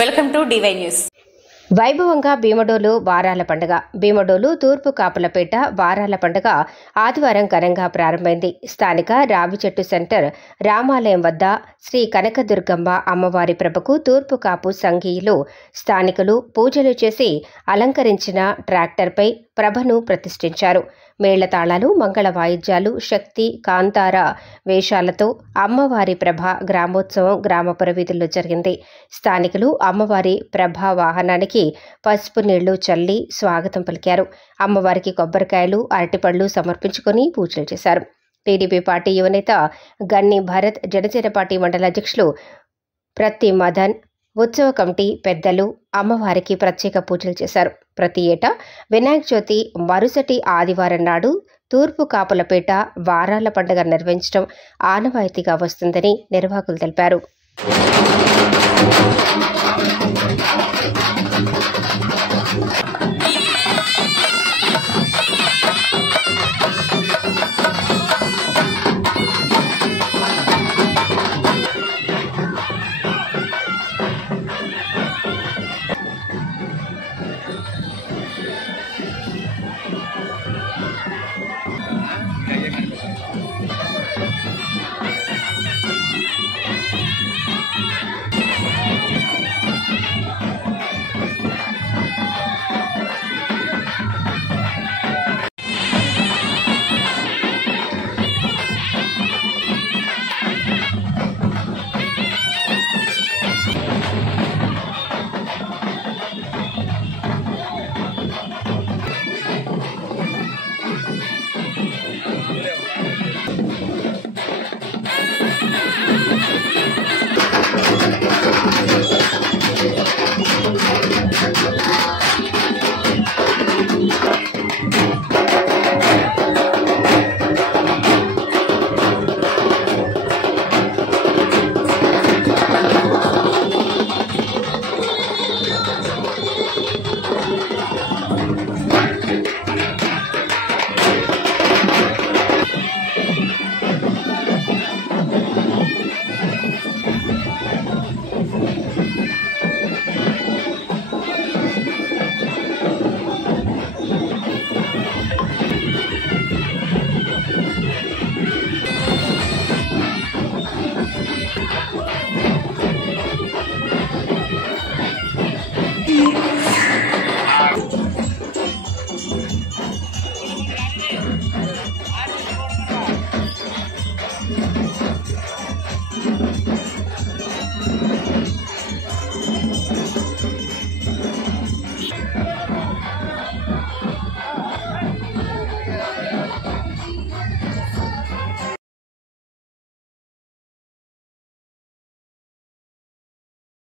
Welcome to DY news. వైభవంగా భీమడోలు వారాల పండుగ. భీమడోలు తూర్పు కాపులపేట వారాల పండుగ ఆదివారం ఘనంగా ప్రారంభమైంది. స్థానిక రావిచెట్టు సెంటర్ రామాలయం వద్ద శ్రీ కనకదుర్గమ్మ అమ్మవారి ప్రభకు తూర్పు కాపు సంఘీయులు స్థానికులు పూజలు చేసి అలంకరించిన ట్రాక్టర్పై ప్రభను ప్రతిష్ఠించారు. మేళతాళాలు, మంగళ వాయిద్యాలు, శక్తి, కాంతార వేషాలతో అమ్మవారి ప్రభ గ్రామోత్సవం గ్రామపుర వీధుల్లో జరిగింది. స్థానికులు అమ్మవారి ప్రభా వాహనానికి పసుపు నీళ్లు చల్లి స్వాగతం పలికారు. అమ్మవారికి కొబ్బరికాయలు, అరటిపళ్లు సమర్పించుకొని పూజలు చేశారు. టీడీపీ పార్టీ యువనేత గన్ని భరత్, జనసేన పార్టీ మండల అధ్యక్షులు ప్రత్తి మదన్, ఉత్సవ కమిటీ పెద్దలు అమ్మవారికి ప్రత్యేక పూజలు చేశారు. ప్రతి ఏటా వినాయక చవితి మరుసటి ఆదివారం నాడు తూర్పు కాపులపేట వారాల పండుగ నిర్వహించడం ఆనవాయితీగా వస్తుందని నిర్వాహకులు తెలిపారు.